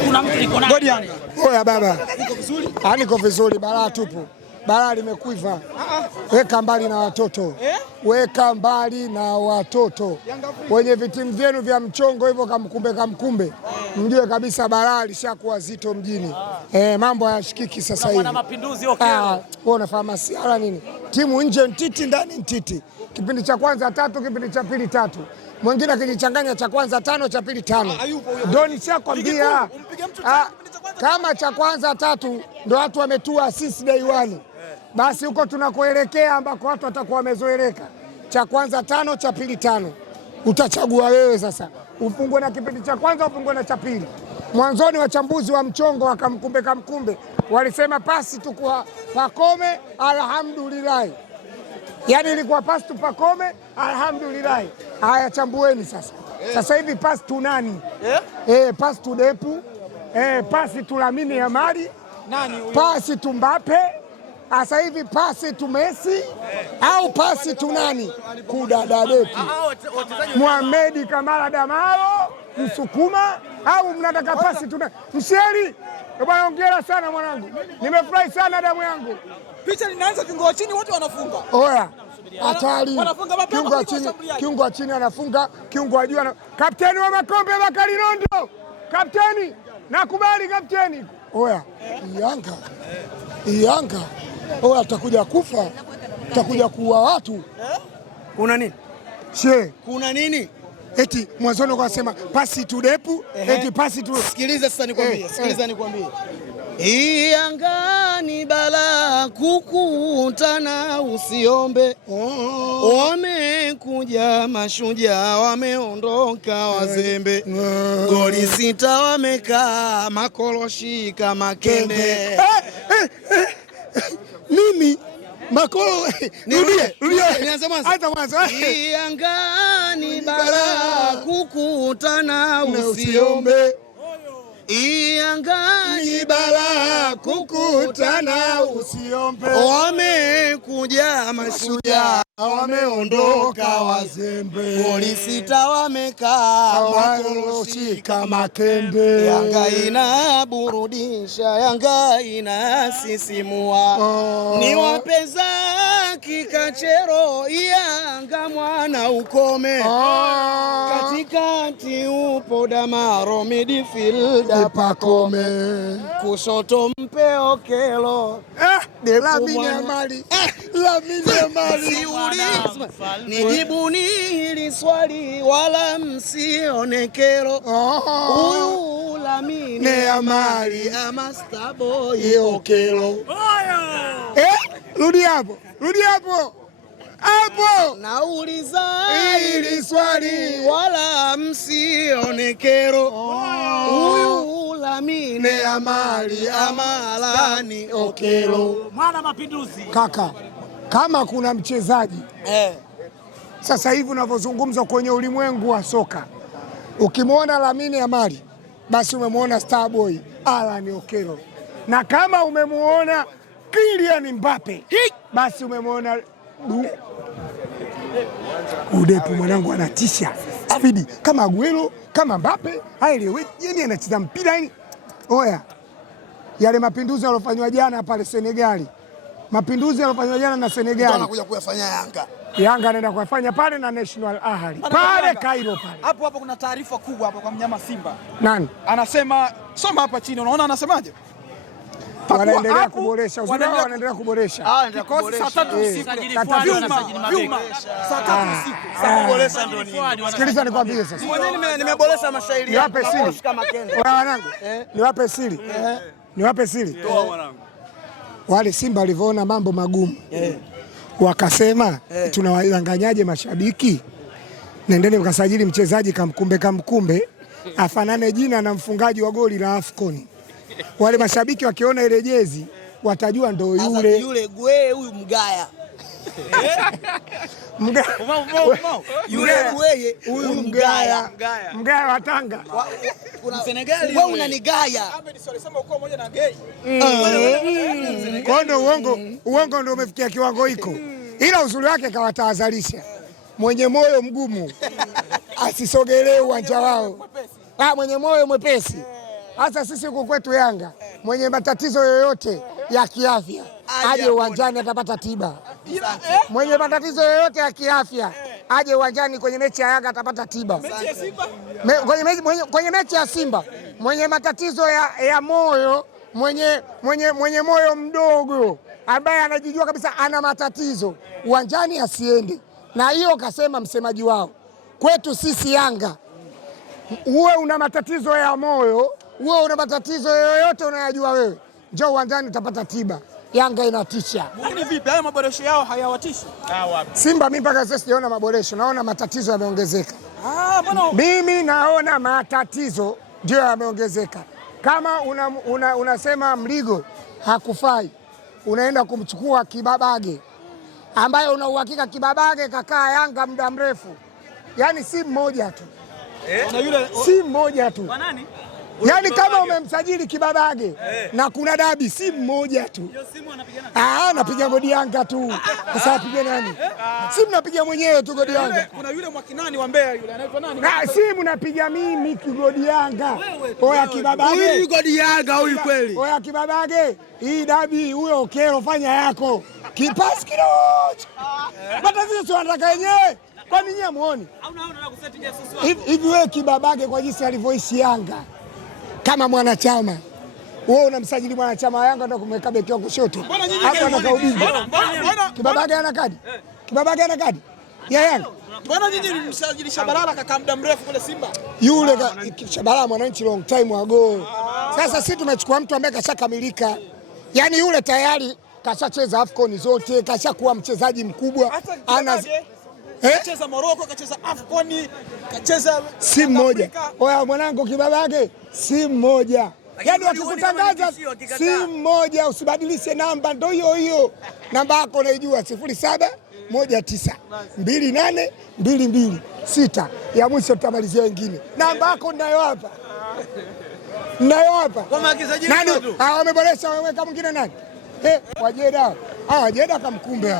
Kuna mtu niko naye. Godi Yanga. Oya baba. Niko vizuri? Niko vizuri, balaa tupu. Balaa limekuiva. Weka mbali na watoto. Weka mbali na watoto. Wenye vitimu vyenu vya mchongo hivyo kamkumbe. Mjue kabisa balaa lishakuwa zito mjini. Mambo hayashikiki sasa hivi. Kuna mapinduzi Okelo. Wewe unafahamu siala nini? Timu nje ntiti, ndani ntiti. Kipindi cha kwanza 3, kipindi cha pili 3. Mwingine akijichanganya cha kwanza 5, cha pili 5. Ndio nishakwambia. Kama cha kwanza 3 ndio watu wametua sisi day 1. Basi huko tunakoelekea ambako watu watakuwa wamezoeleka. Cha kwanza 5, cha pili 5. Utachagua wewe sasa. Ufungwe na kipindi cha kwanza, ufungwe na cha pili. Mwanzoni wachambuzi wa mchongo wakamkumbe walisema pasi tu kwa Pacome, alhamdulillah. Yaani ilikuwa pasi tu Pacome, alhamdulillah. Haya chambueni sasa. Sasa hivi pasi tu nani? Pasi tu Depu. Pasi tu Lamine Yamal. Nani huyo? Pasi tu Mbappe. Sasa hivi pasi tu Messi au pasi tu nani? Kudada Depu. Mohamed Kamara Damaro, Msukuma au mnataka pasi tu nani? Msheri. Bwana hongera sana mwanangu. Nimefurahi sana damu yangu. Picha linaanza kiungo wa chini wote wanafunga. Oya. Hatari. Kiungo wa chini anafunga, kiungo wa juu kapteni wa makombe Bakari Nondo. Kapteni, nakubali kapteni. Oya, Yanga. Oya, atakuja kufa. Atakuja kuua watu. Kuna nini? Kuna nini? Eti mwanzoni wakasema pasi tu Depu, eti pasi tu. Sikiliza sasa nikwambie. Yanga ni balaa kukutana usiombe. Wamekuja mashujaa, wameondoka wazembe. Goli 6 wamekaa makoloshi kama kende. Mimi makolo Rudie. Nianze mwanzo. Yanga ni balaa kukutana usiombe. Yanga ni balaa kukutana usiombe. Wamekuja mashujaa, wameondoka wazembe. Goli 6 wamekaa makoloshi kama kende. Yanga inaburudisha, Yanga inasisimua. Ni wapeza kikachero, Yanga mwana ukome. Katikati upo Damaro, midfielder Pacome. Kushoto mpe Okelo. Lamine Yamal. Nijibuni hili swali wala msione kero. Huyu Lamine Yamal ama star boy Okelo. Rudi hapo. Nauliza hili swali wala msione kero. Huyu Lamine Yamal ama lani Okelo. Mwana mapinduzi. Kaka, kama kuna mchezaji sasa hivi unavyozungumza kwenye ulimwengu wa soka, ukimwona Lamine Yamal basi umemwona star boy Alan Okelo, na kama umemwona Kylian Mbappe basi umemwona Depu. Mwanangu anatisha spidi kama Aguero, kama Mbappe, yani anacheza mpira yani. Oya, yale mapinduzi yalofanywa jana pale Senegali, na Senegali anakuja kuyafanya Yanga anaenda kuyafanya pale na National Ahli pale Cairo pale. Hapo kuna taarifa kubwa hapa kwa mnyama Simba. Nani? Anasema soma hapa chini, unaona anasemaje? Wanaendelea kuboresha. Wanaendelea kuboresha. Kikosi saa 3 usiku. Vyuma. Saa 3 usiku. Sasa kuboresha ndio nini? Sikiliza nikwambie sasa. Mwenyewe nimeboresha mashairi. Niwape siri. Wanangu. Niwape siri. Toa mwanangu. Wale Simba walivyoona mambo magumu. Wakasema tunawadanganyaje mashabiki? Nendeni mkasajili mchezaji kamkumbe afanane jina na mfungaji wa goli la AFCON. Wale mashabiki wakiona ile jezi watajua ndo yule Gwe huyu Mgaya. Huyu Mgaya wa Tanga. Kuna Senegali. Wewe unanigaya. Ahmed alisema uko moja na gay. Kondo uongo ndio umefikia kiwango hiko. Ila uzuri wake kawatahadharisha. Mwenye moyo mgumu asisogelee uwanja wao. Mwenye moyo mwepesi Hasa sisi huko kwetu Yanga, mwenye matatizo yoyote ya kiafya aje uwanjani atapata tiba. Mwenye matatizo yoyote ya kiafya aje uwanjani kwenye mechi ya Yanga atapata tiba. Kwenye mechi ya Simba, mwenye matatizo ya moyo, mwenye moyo mdogo ambaye anajijua kabisa ana matatizo, uwanjani asiende. Na hiyo kasema msemaji wao. Kwetu sisi Yanga, uwe una matatizo ya moyo, uwe una matatizo yoyote unayajua wewe, njoo uwanjani utapata tiba. Yanga inatisha. Lakini vipi haya maboresho yao hayawatishi? Simba mimi mpaka sasa sijaona maboresho, naona matatizo yameongezeka. Mimi naona matatizo ndio yameongezeka. Kama unasema Mligo hakufai, unaenda kumchukua Kibabage ambaye una uhakika Kibabage kakaa Yanga muda mrefu, yaani si mmoja tu si mmoja tu. Yaani kama umemsajili Kibabage na kuna dabi, si mmoja tu. Napiga godi Yanga tu. Sasa apige nani? Si mnapiga mwenyewe tu godi Yanga. Kuna yule Mwakinani wa Mbeya yule anaitwa nani? Si mnapiga mimi kigodi Yanga. Oya Kibabage. Huyu godi Yanga huyu kweli. Oya Kibabage, hii dabi huyo Okelo fanya yako. Kipasi kidogo. Bata sisi tunataka yenyewe. Kwa nini muone? Hivi wewe Kibabage kwa jinsi alivyoishi Yanga kama mwanachama, wewe unamsajili mwanachama wa Yanga ndio kumweka beki wa kushoto. Hapo anakaubiri. Kibabage ana kadi. Kibabage ana kadi ya Yanga. Mbona nyinyi msajili Shabalala kaka muda mrefu kule Simba? Yule Shabalala mwananchi long time ago. Sasa sisi tumechukua mtu ambaye kashakamilika. Yaani yule tayari kashacheza AFCON zote, kashakuwa mchezaji mkubwa. Kacheza Morocco, kacheza AFCON, kacheza si mmoja. Oya mwanangu Kibabage si mmoja. Yaani wakikutangaza si mmoja, usibadilishe namba, ndio hiyo. Namba yako unaijua 0719282226. Ya mwisho tutamalizia wengine. Namba yako ninayo hapa. Kwa maagizaji wetu. Wameboresha, wameweka mwingine nani? Wajeda. Wajeda kamkumbe.